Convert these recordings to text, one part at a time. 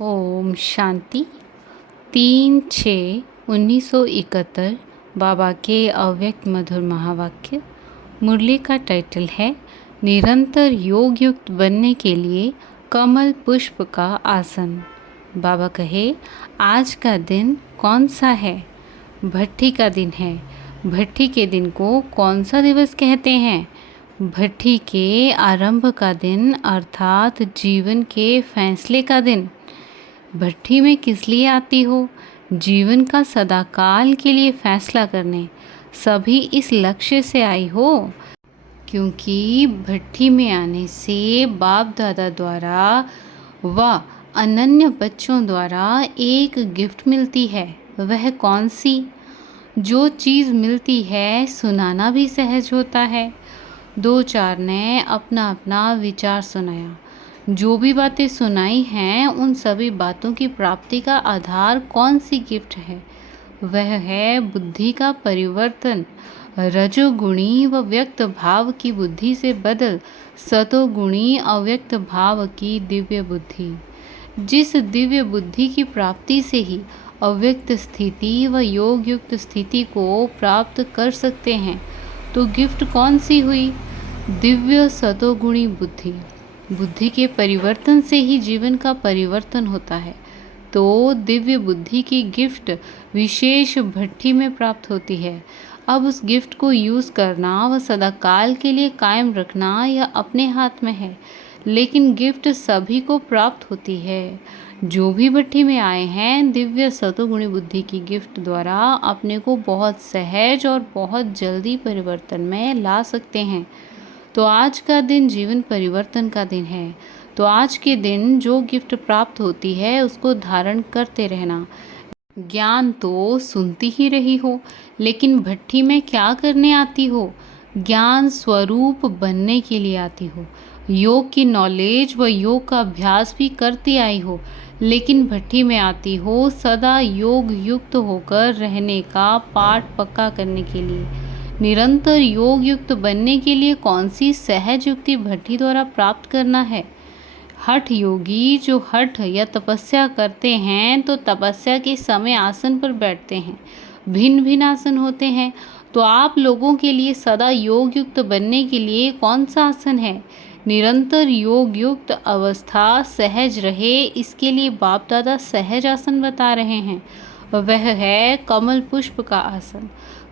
ओम शांति। 3/6/1971 बाबा के अव्यक्त मधुर महावाक्य। मुरली का टाइटल है निरंतर योग युक्त बनने के लिए कमल पुष्प का आसन। बाबा कहे, आज का दिन कौन सा है? भट्ठी का दिन है। भट्ठी के दिन को कौन सा दिवस कहते हैं? भट्ठी के आरंभ का दिन अर्थात जीवन के फैसले का दिन। भट्ठी में किस लिए आती हो? जीवन का सदाकाल के लिए फैसला करने। सभी इस लक्ष्य से आई हो, क्योंकि भट्ठी में आने से बाप दादा द्वारा व अनन्य बच्चों द्वारा एक गिफ्ट मिलती है। वह कौन सी? जो चीज़ मिलती है सुनाना भी सहज होता है। 2-4 ने अपना अपना विचार सुनाया। जो भी बातें सुनाई हैं उन सभी बातों की प्राप्ति का आधार कौन सी गिफ्ट है? वह है बुद्धि का परिवर्तन। रजोगुणी व व्यक्त भाव की बुद्धि से बदल सतोगुणी अव्यक्त भाव की दिव्य बुद्धि। जिस दिव्य बुद्धि की प्राप्ति से ही अव्यक्त स्थिति व योग युक्त स्थिति को प्राप्त कर सकते हैं। तो गिफ्ट कौन सी हुई? दिव्य सतोगुणी बुद्धि। बुद्धि के परिवर्तन से ही जीवन का परिवर्तन होता है। तो दिव्य बुद्धि की गिफ्ट विशेष भट्ठी में प्राप्त होती है। अब उस गिफ्ट को यूज़ करना व सदाकाल के लिए कायम रखना यह अपने हाथ में है, लेकिन गिफ्ट सभी को प्राप्त होती है। जो भी भट्ठी में आए हैं दिव्य सतोगुणी बुद्धि की गिफ्ट द्वारा अपने को बहुत सहज और बहुत जल्दी परिवर्तन में ला सकते हैं। तो आज का दिन जीवन परिवर्तन का दिन है। तो आज के दिन जो गिफ्ट प्राप्त होती है उसको धारण करते रहना। ज्ञान तो सुनती ही रही हो, लेकिन भट्ठी में क्या करने आती हो? ज्ञान स्वरूप बनने के लिए आती हो। योग की नॉलेज व योग का अभ्यास भी करती आई हो, लेकिन भट्ठी में आती हो सदा योग युक्त होकर रहने का पाठ पक्का करने के लिए। निरंतर योग युक्त बनने के लिए कौन सी सहज युक्ति भट्ठी द्वारा प्राप्त करना है? हठ योगी जो हठ या तपस्या करते हैं तो तपस्या के समय आसन पर बैठते हैं। भिन्न भिन्न आसन होते हैं। तो आप लोगों के लिए सदा योग युक्त बनने के लिए कौन सा आसन है? निरंतर योग युक्त अवस्था सहज रहे, इसके लिए बाप दादा सहज आसन बता रहे हैं। वह है कमल पुष्प का आसन।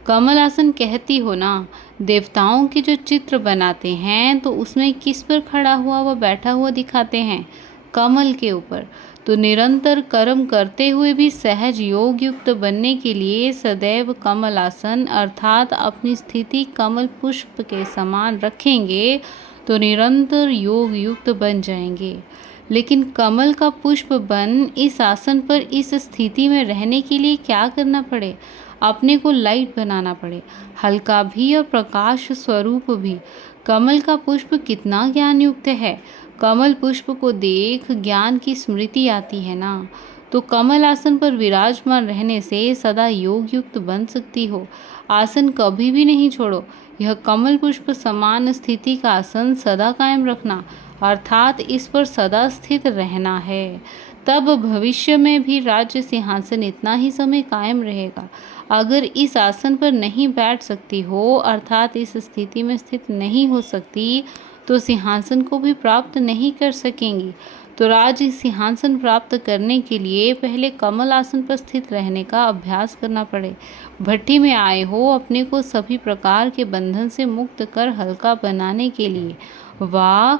कमल आसन कहती हो ना। देवताओं के जो चित्र बनाते हैं तो उसमें किस पर खड़ा हुआ व बैठा हुआ दिखाते हैं? कमल के ऊपर। तो निरंतर कर्म करते हुए भी सहज योग युक्त बनने के लिए सदैव कमल आसन अर्थात अपनी स्थिति कमल पुष्प के समान रखेंगे तो निरंतर योग युक्त बन जाएंगे। लेकिन कमल का पुष्प बन इस आसन पर इस स्थिति में रहने के लिए क्या करना पड़े? अपने को लाइट बनाना पड़े, हल्का भी और प्रकाश स्वरूप भी। कमल का पुष्प कितना ज्ञान युक्त है। कमल पुष्प को देख ज्ञान की स्मृति आती है ना। तो कमल आसन पर विराजमान रहने से सदा योग युक्त बन सकती हो। आसन कभी भी नहीं छोड़ो। यह कमल पुष्प समान स्थिति का आसन सदा कायम रखना, अर्थात इस पर सदा स्थित रहना है। तब भविष्य में भी राज्य सिंहासन इतना ही समय कायम रहेगा। अगर इस आसन पर नहीं बैठ सकती हो अर्थात इस स्थिति में स्थित नहीं हो सकती तो सिंहासन को भी प्राप्त नहीं कर सकेंगी। तो राज्य सिंहासन प्राप्त करने के लिए पहले कमल आसन पर स्थित रहने का अभ्यास करना पड़े। भट्ठी में आए हो अपने को सभी प्रकार के बंधन से मुक्त कर हल्का बनाने के लिए व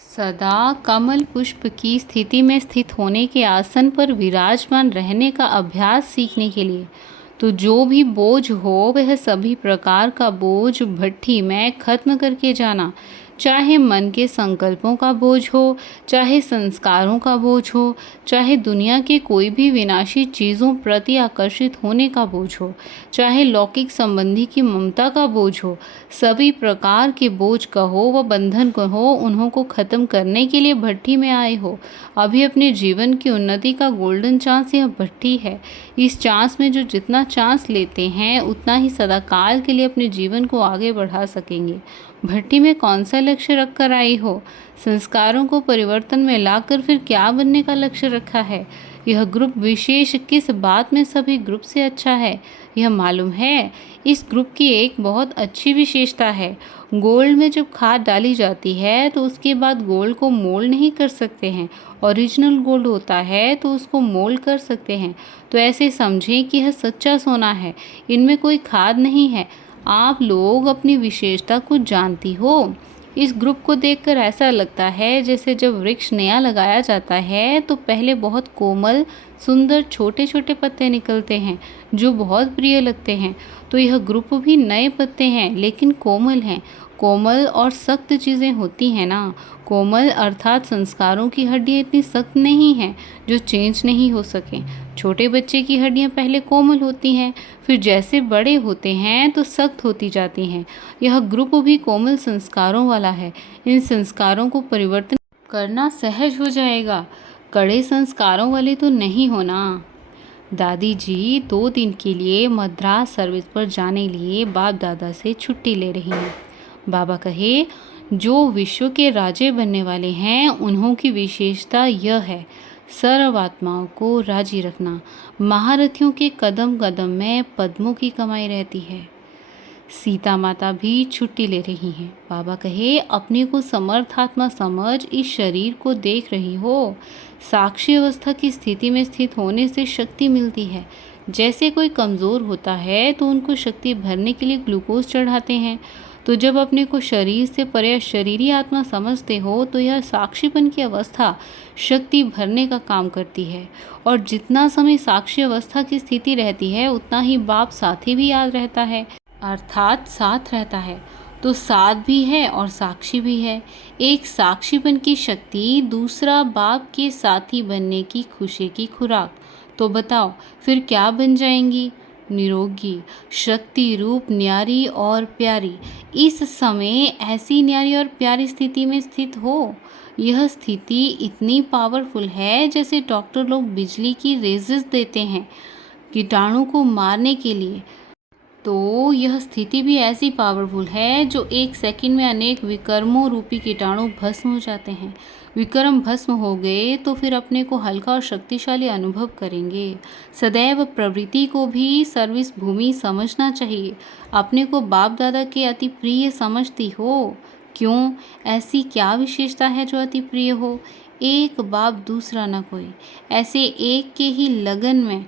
सदा कमल पुष्प की स्थिति में स्थित होने के आसन पर विराजमान रहने का अभ्यास सीखने के लिए। तो जो भी बोझ हो वह सभी प्रकार का बोझ भट्ठी में खत्म करके जाना। चाहे मन के संकल्पों का बोझ हो, चाहे संस्कारों का बोझ हो, चाहे दुनिया के कोई भी विनाशी चीज़ों प्रति आकर्षित होने का बोझ हो, चाहे लौकिक संबंधी की ममता का बोझ हो, सभी प्रकार के बोझ कहो व बंधन कहो उन्हों को खत्म करने के लिए भट्ठी में आए हो। अभी अपने जीवन की उन्नति का गोल्डन चांस यह भट्ठी है। इस चांस में जो जितना चांस लेते हैं उतना ही सदाकाल के लिए अपने जीवन को आगे बढ़ा सकेंगे। भट्टी में कौन सा लक्ष्य रखकर आई हो? संस्कारों को परिवर्तन में लाकर फिर क्या बनने का लक्ष्य रखा है? यह ग्रुप विशेष किस बात में सभी ग्रुप से अच्छा है, यह मालूम है? इस ग्रुप की एक बहुत अच्छी विशेषता है। गोल्ड में जब खाद डाली जाती है तो उसके बाद गोल्ड को मोल्ड नहीं कर सकते हैं। ओरिजिनल गोल्ड होता है तो उसको मोल्ड कर सकते हैं। तो ऐसे समझें कि यह सच्चा सोना है, इनमें कोई खाद नहीं है। आप लोग अपनी विशेषता को जानती हो। इस ग्रुप को देखकर ऐसा लगता है जैसे जब वृक्ष नया लगाया जाता है तो पहले बहुत कोमल, सुंदर छोटे छोटे पत्ते निकलते हैं जो बहुत प्रिय लगते हैं। तो यह ग्रुप भी नए पत्ते हैं लेकिन कोमल हैं। कोमल और सख्त चीज़ें होती हैं ना। कोमल अर्थात संस्कारों की हड्डियाँ इतनी सख्त नहीं हैं जो चेंज नहीं हो सकें। छोटे बच्चे की हड्डियाँ पहले कोमल होती हैं, फिर जैसे बड़े होते हैं तो सख्त होती जाती हैं। यह ग्रुप भी कोमल संस्कारों वाला है। इन संस्कारों को परिवर्तन करना सहज हो जाएगा। कड़े संस्कारों वाले तो नहीं होना। दादी जी 2 दिन के लिए मद्रास सर्विस पर जाने लिए बाप दादा से छुट्टी ले रही हैं। बाबा कहे, जो विश्व के राजे बनने वाले हैं उन्हों की विशेषता यह है, सर्व आत्माओं को राजी रखना। महारथियों के कदम कदम में पद्मों की कमाई रहती है। सीता माता भी छुट्टी ले रही हैं। बाबा कहे, अपने को समर्थात्मा समझ इस शरीर को देख रही हो। साक्षी अवस्था की स्थिति में स्थित होने से शक्ति मिलती है। जैसे कोई कमज़ोर होता है तो उनको शक्ति भरने के लिए ग्लूकोज चढ़ाते हैं। तो जब अपने को शरीर से परे शरीरी आत्मा समझते हो तो यह साक्षीपन की अवस्था शक्ति भरने का काम करती है। और जितना समय साक्षी अवस्था की स्थिति रहती है उतना ही बाप साथी भी याद रहता है, अर्थात साथ रहता है। तो साथ भी है और साक्षी भी है। एक साक्षीपन की शक्ति, दूसरा बाप के साथी बनने की खुशी की खुराक। तो बताओ फिर क्या बन जाएंगी? निरोगी, शक्ति रूप, न्यारी और प्यारी। इस समय ऐसी न्यारी और प्यारी स्थिति में स्थित हो। यह स्थिति इतनी पावरफुल है जैसे डॉक्टर लोग बिजली की रेजेस देते हैं कीटाणु को मारने के लिए। तो यह स्थिति भी ऐसी पावरफुल है जो 1 सेकंड में अनेक विकर्मों रूपी कीटाणु भस्म हो जाते हैं। विक्रम भस्म हो गए तो फिर अपने को हल्का और शक्तिशाली अनुभव करेंगे। सदैव प्रवृत्ति को भी सर्विस भूमि समझना चाहिए। अपने को बाप दादा के अति प्रिय समझती हो। क्यों? ऐसी क्या विशेषता है जो अति प्रिय हो? एक बाप दूसरा न कोई। ऐसे एक के ही लगन में